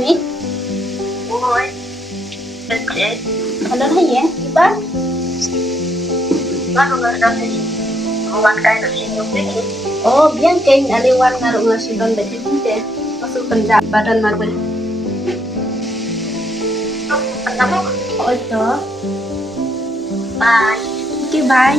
Nih, Oi, Cek. ada lagi ya, Iba? Baru nggak sih buat kayak senyum dikit. Oh, biang keng aliwan naruh ngasih don baju deh. Masuk penjara badan marbe. Kamu Oh, itu. bye. Oke, bye.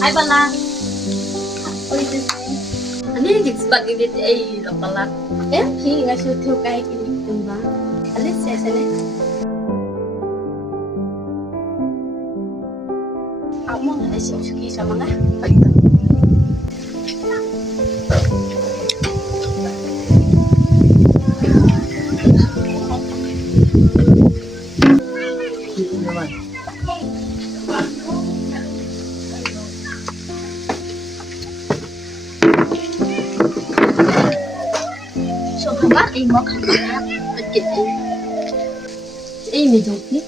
Hai Bala. Oh, itu sih. Ani jik sebab ini lo pelak. Sih ngasih tuh kayak gini tumbang. Alis ya sana. Kamu nggak ada suki sama nggak? Oh, itu. So, haba mo kanina. Pagkit Ini jongki.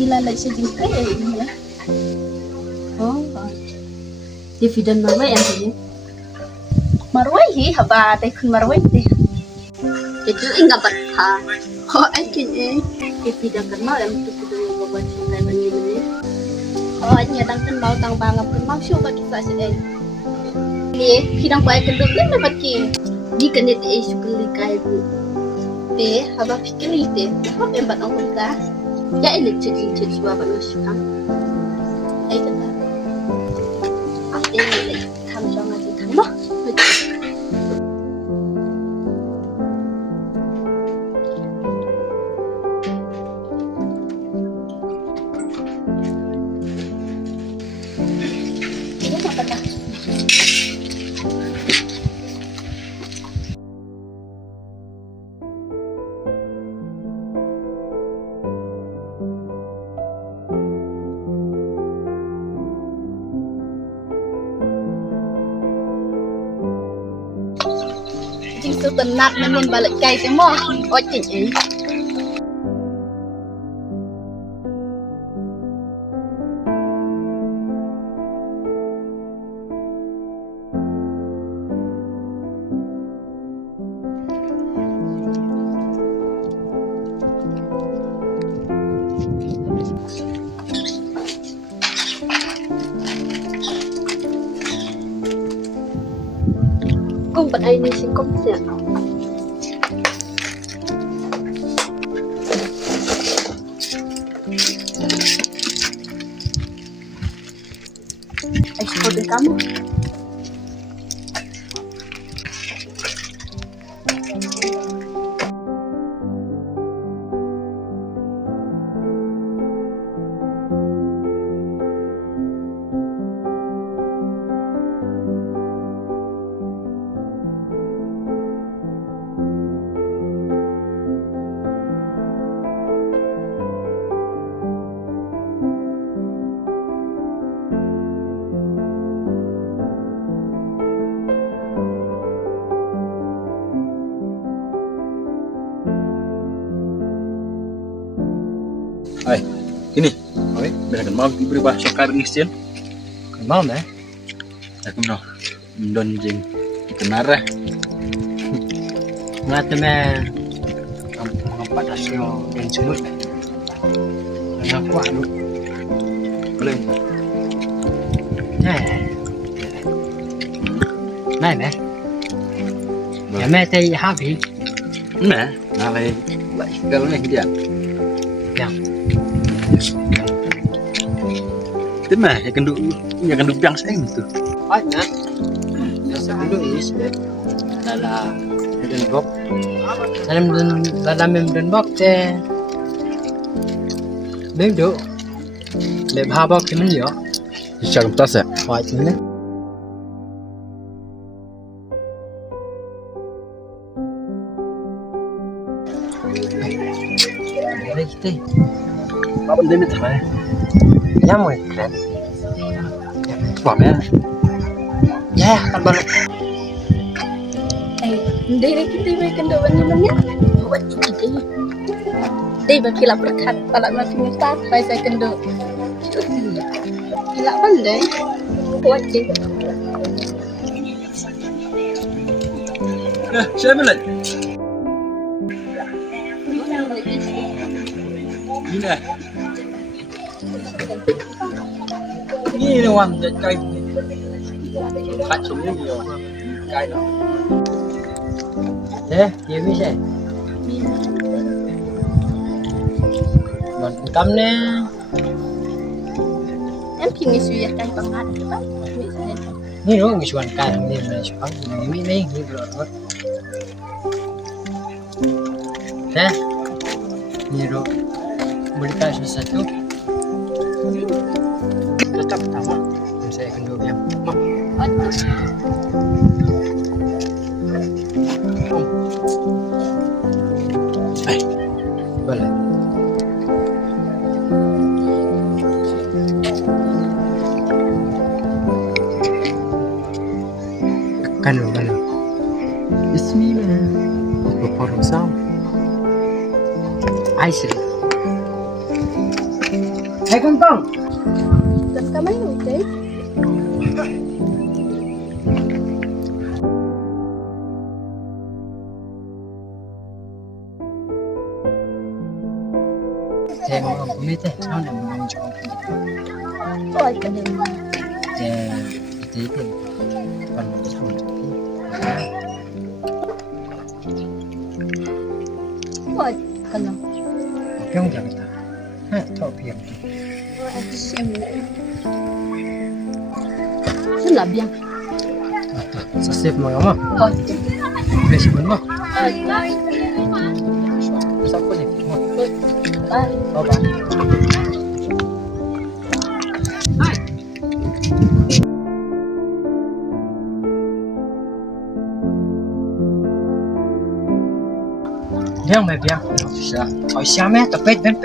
ilalay sa jingkay mo. Oh. Di fidan mama yang ini. Marway haba tay kun marway deh. Itu enggak berkah. Oh, akin eh. Di fidan kenal yang itu sudah membuat cinta bagi ini. Oh, nya dang kan mau tang bangap kan mau syo ba kita sa eh. Ni pidang pa kan dok na bat ki. Di kanit ay sukali kay bu. Te haba fikri te. Ho em bat ang ka. Ya ini cincin sebab masukkan. Ay ta. Ah, eh, tham so ma ti tham mo. Ini apa ta? Jing su tenat men balik kai te mo. Oh, cing eh. Kung ba't ay nisingkop siya? Ay, sabi ka mo. Ay, ini. Oi, benar mau berubah sokar istian. Mau meh? Aku no. Mendonjing. Kenara. Ngata meh. Kamu padas yo dan semut. Anak kuat lu. Boleh. Này mẹ. Nhà mẹ tay happy. Nah, nalai lại kalau ni dia. Ya. Itu mah ya kenduk yang saya itu. Banyak. Biasa dulu is. Lala dan bok. Dalam dan bok teh. Nếu được. Để ba bok thì mình nhớ. Siapa tas ya? Hỏi chứ nè. Đây đây. Apa benda ni tak? Ya mau keren. Wah, meh. Ya, kan baru Dari kita mai kendo banyak buat kita. Dei bagi lah berkat palat masih ngetat pai saya kendo. Gila pandai. Buat kita. Siapa lagi? Ini. Ini orang cai. Kacau ni dia. Cai dah. Dia bisa. Buat income ni. Em kini suya kai bangat kita. Ni no misuan kan ni misuan. Ni berapa? Ni ro boleh kasih satu. Tetap pertama. Saya akan dua biar. Boleh. Kan boleh. Bismillah. Berporong sam. Aisyah. Hai kentang. Dan kami udah. Saya mau beli teh, saya nak mau jual gitu. Oh, itu dia. Jadi itu bukan mau jual. Oh, kalau. Piang jangan tak. Tahu piang. Sudah biang. Sesif mengapa? Oh, Besi mana? Siapa ni? Apa? Biang mai biang. Siapa? Oh siapa? Tapi ben.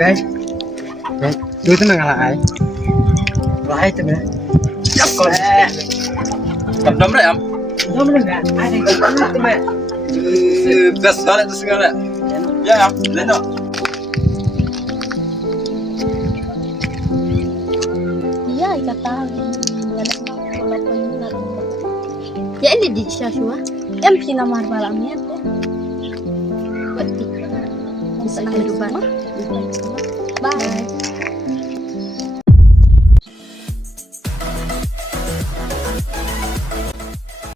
Dulu tu mengalai. Lai tu ben. Siap kau. Dam dah am. Dulu mengalai. Ada yang tu ben. Best hal itu segala. Ya am, leno. iya kata. Ya ini di Syashua. Em pina marbar amiat ya. Buat senang hidupan. Bye.